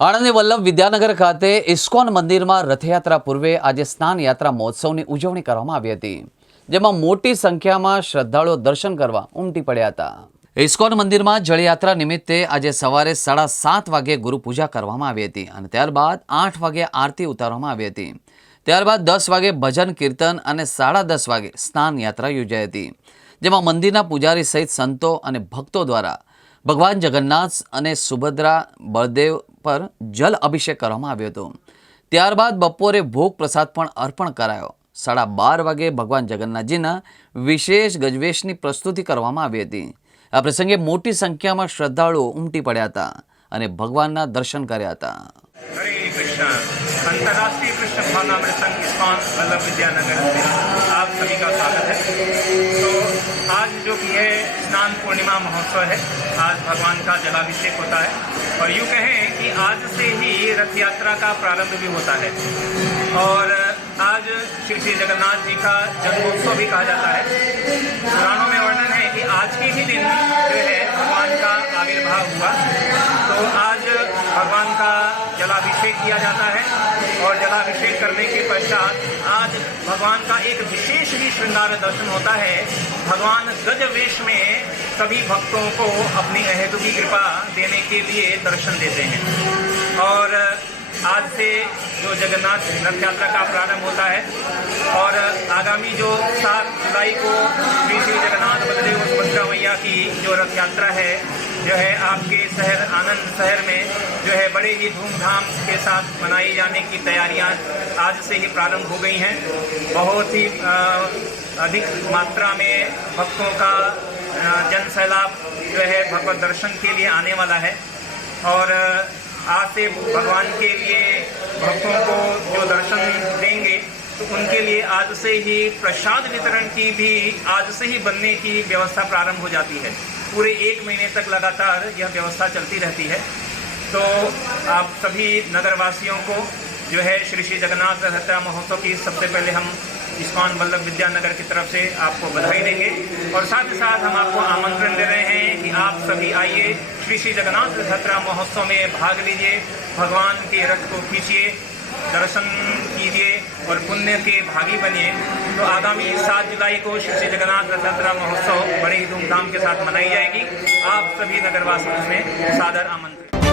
આણંદની વલ્લભ વિદ્યાનગર ખાતે ઇસ્કોન મંદિરમાં રથયાત્રા પૂર્વે આજે સ્નાન યાત્રા મહોત્સવની ઉજવણી કરવામાં આવી હતી, જેમાં મોટી સંખ્યામાં શ્રદ્ધાળુઓ દર્શન કરવા ઉમટી પડ્યા હતા. ઇસ્કોન મંદિરમાં જળયાત્રા નિમિત્તે આજે સવારે સાડા સાત વાગે ગુરુ પૂજા કરવામાં આવી હતી અને ત્યારબાદ આઠ વાગે આરતી ઉતારવામાં આવી હતી. ત્યારબાદ દસ વાગે ભજન, કીર્તન અને સાડા દસ વાગે સ્નાન યાત્રા યોજાઈ હતી, જેમાં મંદિરના પૂજારી સહિત સંતો અને ભક્તો દ્વારા ભગવાન જગન્નાથ અને સુભદ્રા, બળદેવ પર જલ અભિષેક કરવામાં આવ્યો હતો ત્યારબાદ બપોરે ભોગ પ્રસાદ પણ અર્પણ કરાયો સાડા બાર વાગે ભગવાન જગન્નાથજીના વિશેષ ગજવેશની પ્રસ્તુતિ કરવામાં આવી હતી આ પ્રસંગે મોટી સંખ્યામાં શ્રદ્ધાળુઓ ઉમટી પડ્યા હતા અને ભગવાનના દર્શન કર્યા હતા हरे कृष्णा अंतर्राष्ट्रीय कृष्ण भावनामृत संघ इस्कॉन वल्लभ विद्यानगर से आप सभी का स्वागत है तो आज जो कि है स्नान पूर्णिमा महोत्सव है, आज भगवान का जलाभिषेक होता है। और यूँ कहें कि आज से ही रथ यात्रा का प्रारंभ भी होता है। और आज श्री श्री जगन्नाथ जी का जन्मोत्सव भी कहा जाता है। पुराणों में वर्णन है कि आज के ही दिन जो है भगवान का आविर्भाव हुआ। तो जलाभिषेक किया जाता है और जलाभिषेक करने के पश्चात आज भगवान का एक विशेष ही श्रृंगार दर्शन होता है। भगवान गज वेश में सभी भक्तों को अपनी अहेतु की कृपा देने के लिए दर्शन देते हैं। और आज से जो जगन्नाथ रथ यात्रा का प्रारंभ होता है और आगामी जो सात जुलाई को श्री श्री जगन्नाथ बलदेव सुभद्रा मैया की जो रथ यात्रा है जो है आपके शहर आनंद शहर में जो है बड़े ही धूमधाम के साथ मनाई जाने की तैयारियाँ आज से ही प्रारंभ हो गई हैं। बहुत ही अधिक मात्रा में भक्तों का जन सैलाब जो है भगवत दर्शन के लिए आने वाला है। और आज से भगवान के लिए भक्तों को जो दर्शन देंगे तो उनके लिए आज से ही प्रसाद वितरण की भी आज से ही बनने की व्यवस्था प्रारंभ हो जाती है। पूरे एक महीने तक लगातार यह व्यवस्था चलती रहती है। तो आप सभी नगरवासियों को जो है श्री श्री जगन्नाथ रथ यात्रा महोत्सव की सबसे पहले हम इस्कॉन वल्लभ विद्यानगर की तरफ़ से आपको बधाई देंगे। और साथ ही साथ हम आपको आमंत्रण दे रहे हैं कि आप सभी आइए, श्री श्री जगन्नाथ रथ यात्रा महोत्सव में भाग लीजिए, भगवान के रथ को खींचिए, दर्शन कीजिए और पुण्य के भागी बनिए। तो आगामी सात जुलाई को श्री श्री जगन्नाथ रथ यात्रा महोत्सव बड़े ही धूमधाम के साथ मनाई जाएगी। आप सभी नगरवासियों से सादर आमंत्रित